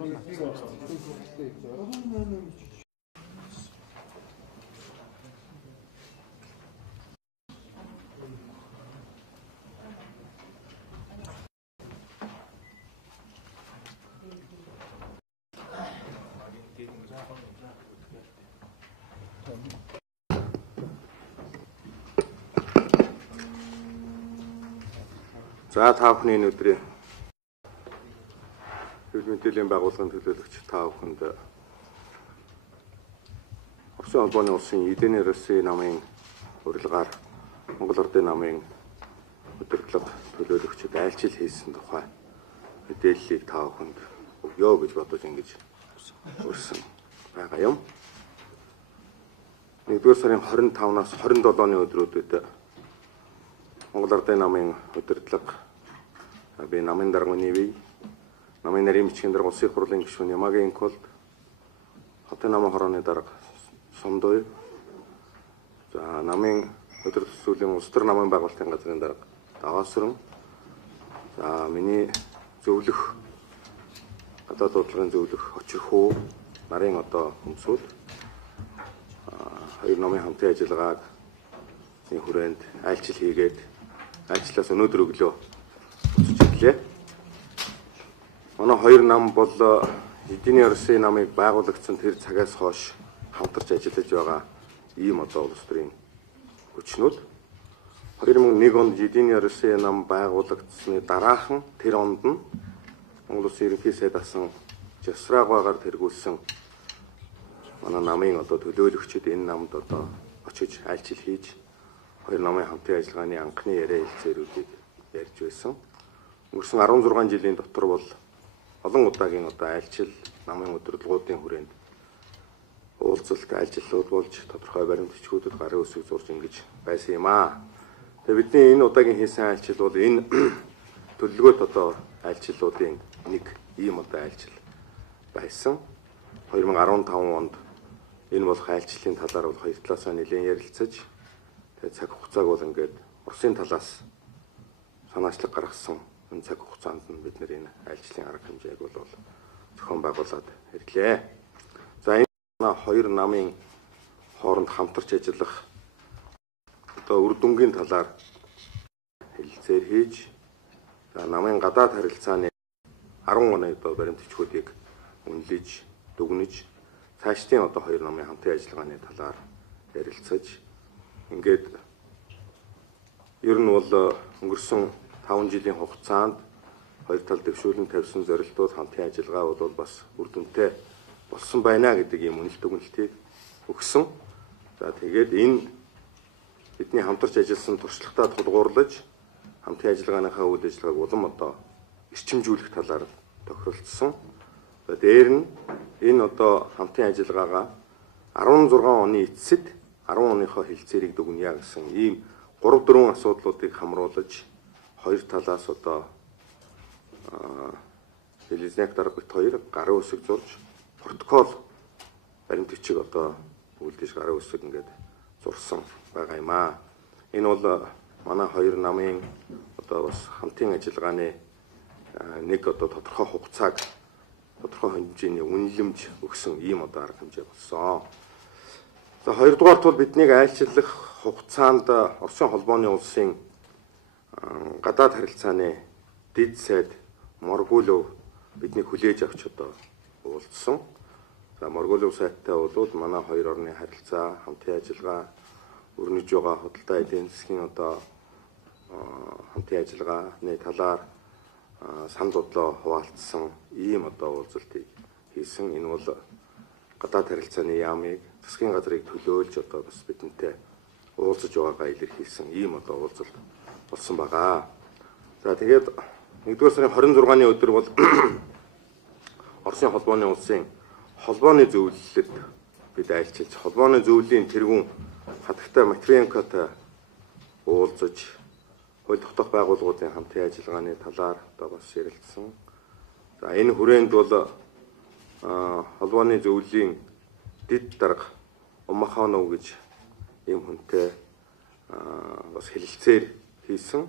За та бүхний өнөөдрийн хэвлэл мэдээллийн байгууллагын төлөөлөгч та бүхэнд Оросын холбооны улсын эдийн засгийн намын урилгаар Монгол Ардын намын удирдлага төлөөлөгчд айлчил хийсэн тухай мэдээллийг та бүхэнд өгье гэж бодож ингэж өрсөн байгаа юм. 1-р сарын 25-наас 27-ны өдрүүдэд Монгол Ардын намын удирдлага би намын дарганы бий намын нарийн бичгийн дарга улсын хурлын гишүүн Ямагийн Колд хотын намын хорооны дарга Сомдой за намын удирдах төсвөлийн улс төр намын байгуулалтын газрын дарга Даваасран за миний зөвлөх гадаад бодлогын зөвлөх Очирхүү нарын одоо хүмсүүд хоёр намын хамтын ажиллагааг хүрээнд айлчил хийгээд ажлаас өнөөдөр өглөө үсчихлээ. Манай хоёр нам бол эдийн засгийн намыг байгуулагдсан тэр цагаас хойш хамтарч ажиллаж байгаа ийм одоо улс төрийн хүчнүүд 2001 онд эдийн засгийн нам байгуулагдсны дараахан тэр онд нь Монгол Улсын ерөнхий сайд асан Жасраагаар тэргүүлсэн манай намын одоо төлөөлөгчд энэ намд одоо очиж айлчил хийж хоёр намын хамтын ажиллагааны анхны яриа хэлцээрүүдийг ярьж байсан. Өнгөрсөн 16 жилийн дотор бол олон удаагийн одоо айлчил намын удирдлагуудын хүрээнд уулзалт айлчлалууд болж тодорхой баримтчгүүдэд гарын үсэг зурж ингэж байсан юм аа. Тэгээ бидний энэ удаагийн хийсэн айлчил бол энэ төлөвлөгөөт одоо айлчлалуудын нэг ийм одоо айлчил байсан. 2015 онд энэ болох айлчлалын талаар бол хоёр талаасаа нэлээд ярилцаж тэгээ цаг хугацааг бол ингээд Оросын талаас санаачлаг гаргасан энэ цаг хугацаанд нь бид нэр энэ айлчлалын арга хэмжээг бол зохион байгуулад ирлээ. За энэ хоёр намын хооронд хамтарч ажиллах одоо үр дүнгийн талаар хэлэлцээр хийж за намын гадаад харилцааны 10 оны одоо баримтчгүүдийг үнэлж дүгнэж цаашдын одоо хоёр намын хамтын ажиллагааны талаар ярилцаж ингээд ер нь бол өнгөрсөн 5 жилийн хугацаанд хоёр тал дэвшүүлэн тавьсан зорилтууд хамтын ажиллагаа бол бас үр дүнтэй болсон байна гэдэг ийм үнэлт дүгнэлтийг өгсөн. За тэгээд энэ бидний хамтарч ажилласан туршлагатаа тулгуурлаж хамтын ажиллагааныхаа үйл ажиллагааг улам одоо эрчимжүүлэх талаар тохиролцсон. За дээр нь энэ одоо хамтын ажиллагаагаа 16 оны эцэст 10 оныхоо хэлцээрийг дүгнэе гэсэн ийм 3-4 асуудлуудыг хамруулж хоёр талаас одоо Элизнек дарга бит хоёр гарын үсэг зурж протокол баримтчиг одоо үлдээж гарын үсэг ингээд зурсан байгаа юм аа. Энэ бол манай хоёр намын одоо бас хамтын ажиллагааны нэг одоо тодорхой хугацааг тодорхой хэмжээний үнэлэмж өгсөн ийм одоо арга хэмжээ болсон. За хоёрдугаарт бол биднийг айлчлах хугацаанд Оросын холбооны улсын гадаад харилцааны дэд сайд Моргулов биднийг хүлээж авч одоо уулзсан. За Моргулов сайттай бол манай хоёр орны харилцаа, хамтын ажиллагаа, өрнөж байгаа худалдаа эдийн засгийн одоо хамтын ажиллагааны талаар санал бодлоо хуваалцсан ийм одоо уулзалтыг хийсэн. Энэ бол гадаад харилцааны яамыг засгийн газрыг төлөөлж одоо бас бидэнтэй уулзаж байгаагаа илэрхийлсэн ийм одоо уулзалт болсон байгаа. За тэгээд 1-р сарын 26-ны өдөр бол Оросын холбооны улсын холбооны зөвлөлд бид айлчилж холбооны зөвлөлийн тэргүүн хатагтай Матвиенкотой уулзаж хууль тогтоох байгууллагуудын хамтын ажиллагааны талаар одоо бас ярилцсан. За энэ хүрээнд бол холбооны зөвлөлийн дэд дарга Умаханов гэж ийм хүнтэй бас хэлэлцээр хийсэн.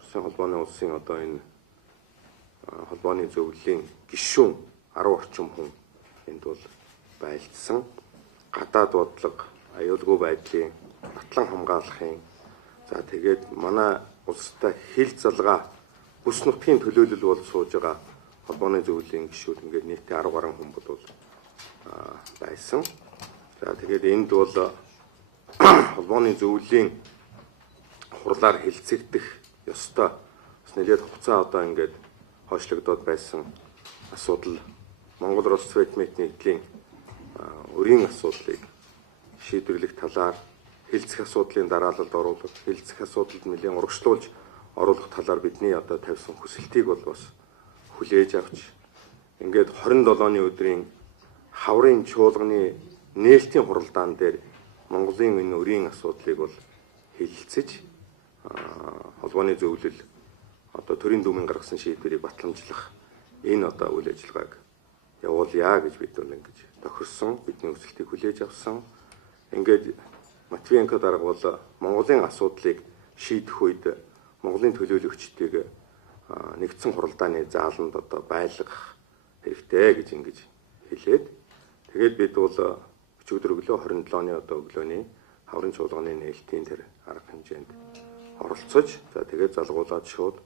Оросын холбооны улсын одоо энэ холбооны зөвлөлийн гишүүн 10 орчим хүн энд бол байлдсан. Гадаад бодлого, аюулгүй байдлын батлан хамгаалахын за тэгээд манай улстай хил залгаа бүс нутгийн төлөөлөл бол сууж байгаа холбооны зөвлөлийн гишүүд ингээд нийтдээ 10 гаруй хүн бол байсан. За тэгээд энд бол холбооны зөвлөлийн хурлаар хэлцэгдэх ёстой бас нэлээд хугацаа одоо ингээд хойшлогдоод байсан асуудал Монгол Улс Цэвэт нэгдлийн өрийн асуудлыг шийдвэрлэх талаар хэлцэх асуудлын дараалалд оруулах, хэлцэх асуудалд нэлээд урагшлуулж оруулах талаар бидний одоо тавьсан хүсэлтийг бол бас хүлээж авч ингээд 27-ны өдрийн хаврын чуулганы нээлтийн хуралдаан дээр Монголын энэ өрийн асуудлыг бол хэлэлцэж холбооны зөвлөл одоо төрийн думын гаргасан шийдвэрийг батламжлах энэ одоо үйл ажиллагааг явуулъя гэж бид бол ингэж тохирсон, бидний хүсэлтийг хүлээж авсан. Ингээд Матвиенко дарга бол Монголын асуудлыг шийдэх үед Монголын төлөөлөгчдийг нэгдсэн хуралдааны зааланд одоо байлгах хэрэгтэй гэж ингэж хэлээд тэгээд бид бол өчигдөр өглөө 27-ны одоо өглөөний хаврын чуулганы нээлтийн тэр арга хэмжээнд оролцож за тэгээд залгуулад шууд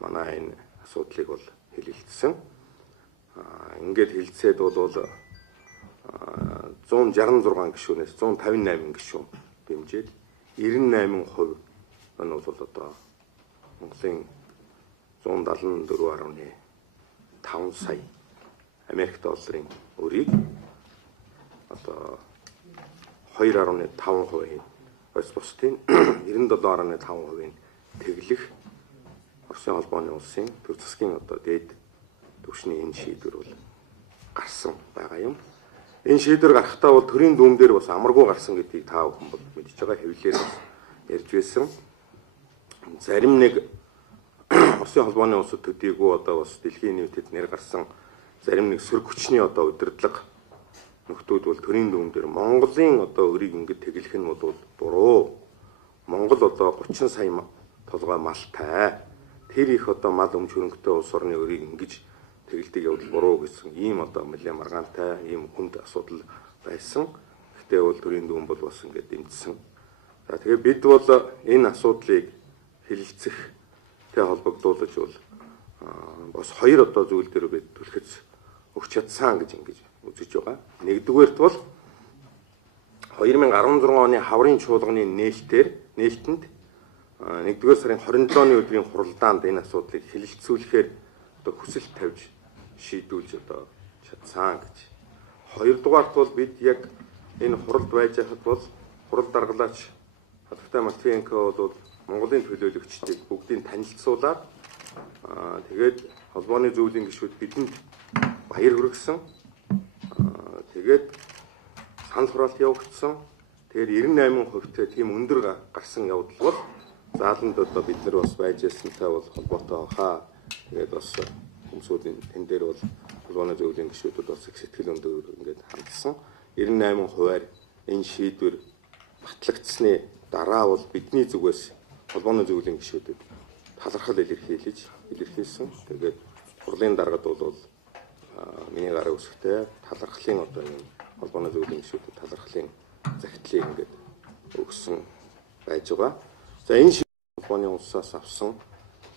манай энэ асуудлыг бол хэлэлцсэн. Ингээд хэлцээд бол 166 гишүүнээс 158 гишүүн дэмжиж 98% нь бол одоо Монголын 174.5 сая Америк долларын өрийг одоо 2.5% ось бусдын 97.5% тэглэх Оросын холбооны улсын төр засгийн одоо дээд түвшний энэ шийдвэр бол гарсан байгаа юм. Энэ шийдвэр гарахтаа бол төрийн дүн дээр бас амаргүй гарсан гэдгийг та бүхэн бол мэдж байгаа хэвлэлээр ярьж байсан. Зарим нэг Оросын холбооны улсад төдийгүй одоо бас дэлхийн нийтэд нэр гарсан зарим нэг сөрөг хүчний одоо удирдлага нөхдүүд бол төрийн дүн дээр Монголын одоо өрийг ингэж тэглэх нь бол буруу. Монгол одоо 30 сая толгой малтай. Тэр их одоо мал өмч хөрөнгөтэй улс орны өрийг ингэж тэгэлдэг явдал буруу гэсэн ийм одоо нэлээд маргаантай ийм хүнд асуудал байсан. Гэхдээ бол төрийн дүн бол бас ингэж дэмжсэн. За тэгээ бид бол энэ асуудлыг хэлэлцэхтэй холбогдуулж бол бас хоёр одоо зүйл дээр бид түлхэц өгч чадсан гэж ингэж үзэж байгаа. Нэгдүгээрт бол 2016 оны хаврын чуулганы нээлтэнд 1-р сарын 27-ны өдрийн хуралдаанд энэ асуудлыг хэлэлцүүлэхээр одоо хүсэлт тавьж шийдүүлж одоо чадсан гэж. Хоёрдугаарт бол бид яг энэ хуралд байж хахад бол хурал даргалаач Хатгатай Матвиенко бол Монголын төлөөлөгчдийг бүгдийг танилцуулаад тэгээд холбооны зөвлөлийн гишүүд бидэнд баяр хүргэсэн. Тэгээд санал хураалт явагдсан. Тэгээд 98% тийм өндөр гарсан явдал бол зааланд одоо бид нар бас байж ясантай бол холбоотой хаа. Тэгээд бас хүмүүсийн тэн дээр бол холбооны зөвлөлийн гишүүдэд бас их сэтгэл өндөр ингээд хандсан. 98%-аар энэ шийдвэр батлагдсны дараа бол бидний зүгээс холбооны зөвлөлийн гишүүдэд талархал илэрхийлсэн. Тэгээд хурлын даргад бол миний гарын үсгтэй талархлын одоо энэ холбооны зөвлөлийн гишүүдэд талархлын захидлыг ингээд өгсөн байж байгаа. За энэ холбооны улсаас авсан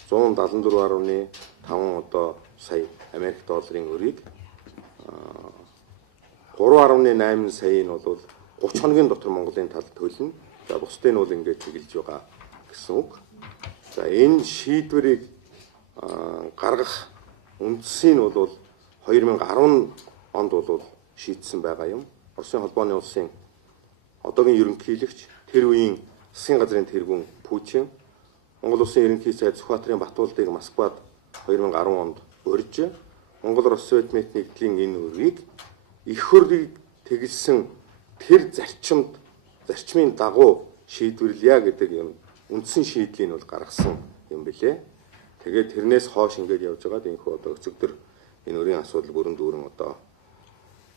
174.5 одоо сая Америк долларын өрийг 3.8 сая нь бол 30 хоногийн дотор Монголын талд төлнө. За бусдыг нь бол ингээд тэгэлж байгаа гэсэн үг. За энэ шийдвэрийг гаргах үндсийг нь бол 2010 онд бол шийдсэн байгаа юм. Оросын холбооны улсын одоогийн ерөнхийлөгч тэр үеийн засгийн газрын тэргүүн Путин Монгол улсын ерөнхий сайд Сүхбаатарын Батуулдыг Москвад 2010 онд урьж Монгол Улс Цэвэт нэгдлийн энэ өрийг их хөргийг тэгэлсэн тэр зарчмын дагуу шийдвэрлэе гэдэг юм үндсэн шийдлийн бол гаргасан юм билээ. Тэгээд тэрнээс хойш ингээд явж байгаад энэхүү одоо өчигдөр энэ өрийн асуудал бүрэн дүүрэн одоо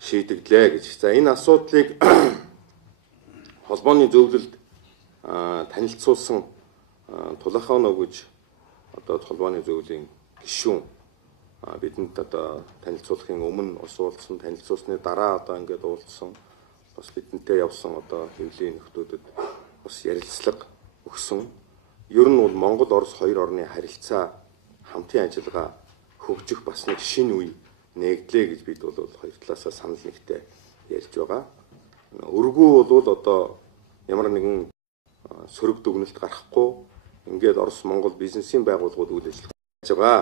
шийдэглээ гэж. За энэ асуудлыг холбооны зөвлөлд танилцуулсан Тулаханов гэж одоо холбооны зөвлөлийн гишүүн бидэнд одоо танилцуулахын өмнө ус уулзсан, танилцуулсны дараа одоо ингээд уулзсан, бас бидэнтэй явсан одоо хэвлэлийн нөхдүүдэд бас ярилцлага өгсөн. Ер нь бол Монгол Орос хоёр орны харилцаа хамтын ажиллагаа хөгжих бас нэг шинэ үе нэгдлээ гэж бид бол хоёр талаасаа санал нэгтэй ярьж байгаа. Өргөө бол одоо ямар нэгэн сөрөг дүгнэлт гарахгүй ингээд Орос Монгол бизнесийн байгууллагууд үйл ажиллагаа хийж байгаа.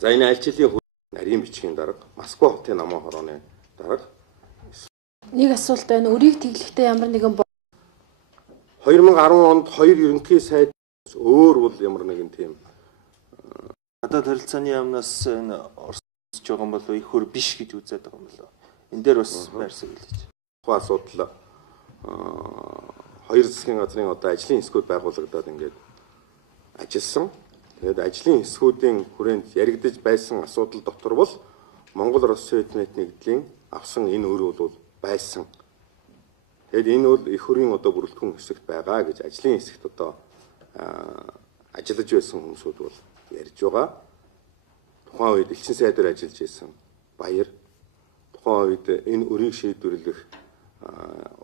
За энэ айлчлалын нарийн бичгийн дарга Москва хотын намын хорооны дарга нэг асуулт байна. Өрийг тэглэхдээ ямар нэгэн 2010 онд хоёр ерөнхий сайд өөр бол ямар нэгэн тийм надад харилцааны яамнаас энэ орсож байгаа юм болов их хөр биш гэж үзээд байгаа юм болов. Энд дээр бас байрсаг хэлж. тухайн асуудал хоёр засгийн газрын одоо ажлын хэсгүүд байгуулагдаад ингээд ажилласан. Тэгээд ажлын хэсгүүдийн хүрээнд яригдж байсан асуудал дотор бол Монгол Орос Соёт нэгдлийн авсан энэ өр бол байсан. Тэгээд энэ бол их хөрийн одоо бүрэлдэхүүн хэсэгт байгаа гэж ажлын хэсэгт одоо ажиллаж байсан хүмүүсүүд бол ярьж байгаа. Тухайн үед элчин сайдаар ажиллаж байсан баяр тухайн үед энэ өрийг шийдвэрлэх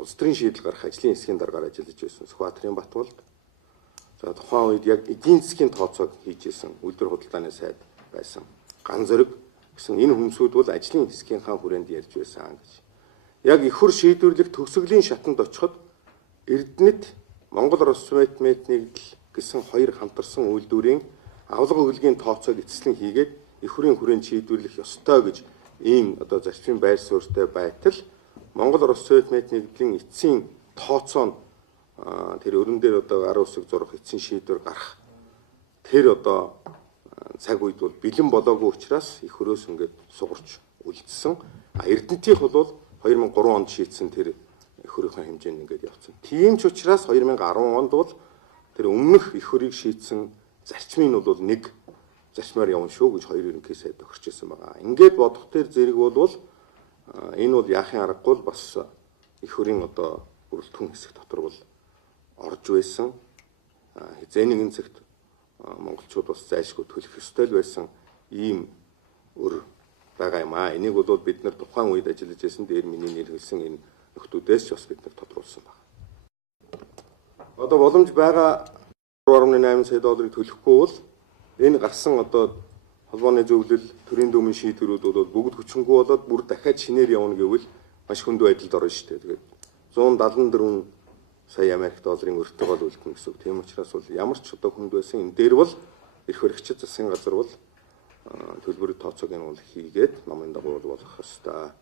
улс төрийн шийдэл гарах ажлын хэсгийн дараагаар ажиллаж байсан Сүхбаатарын Батболд. За тухайн үед яг эдийн засгийн тооцоог хийж исэн үйлдвэр худалдааны сайд байсан Ган Зориг гэсэн энэ хүмүүсүүд бол ажлын хэсгийнхаа хүрээнд ярьж байсан гэж. Яг их хөр шийдвэрлэх төгсгөлийн шатанд очиход Эрдэнэт Монгол Орос Соёт нэгдэл гэсэн хоёр хамтарсан үйлдвэрийн авлага өгөлгийн тооцоог эцэслэн хийгээд их хөрийн хүрээнд шийдвэрлэх ёстой гэж ийм одоо зарчмын байр суурьтай байтал Монгол Орос Соёт нэгдлийн эцсийн тооцоо нь тэр өрн дээр одоо гар усыг зурх эцсийн шийдвэр гарах тэр одоо цаг үед бол бэлэн болоогүй учраас их хөрөөс ингээд сугарч үлдсэн. Эрдэнэтийнх бол 2003 онд шийдсэн тэр их хөрийнхээ хэмжээнд ингээд явцсан. Тийм ч учраас 2010 онд бол тэр өмнөх их хөрийг шийдсэн зарчмын бол нэг зарчмаар явна шүү гэж хоёр ерөнхий сайд тохирч ирсэн байгаа. Ингээд бодох тэр зэрэг бол энэ бол яахын аргагүй бас их хөрийн одоо бүрэлдэхүүн хэсэг дотор бол орж байсан. Хизээ нэгэн цагт монголчууд бас зайлшгүй төлөх ёстой л байсан ийм өр байгаа юм аа. Энийг бол бид нар тухайн үед ажиллаж байсан дээр миний нэр хэлсэн энэ нөхдүүдээс ч бас бид нар тодруулсан байна. Одоо боломж байгаа 3.8 сая долларыг төлөхгүй бол энэ гарсан одоо холбооны зөвлөл төрийн дөмийн шийдвэрүүд бол бүгд хүчингүй болоод бүр дахиад шинээр явна гэвэл маш хүнд байдалд орно шүү дээ. Тэгээд 174 сая Америк долларын өртөгөөл үлдэн гэсэн. Тийм учраас бол ямар ч одоо хүнд байсан энэ дээр бол эрх баригчид засгийн газар бол төлбөрийн тооцоог нь бол хийгээд номын дагуу болох ёстой.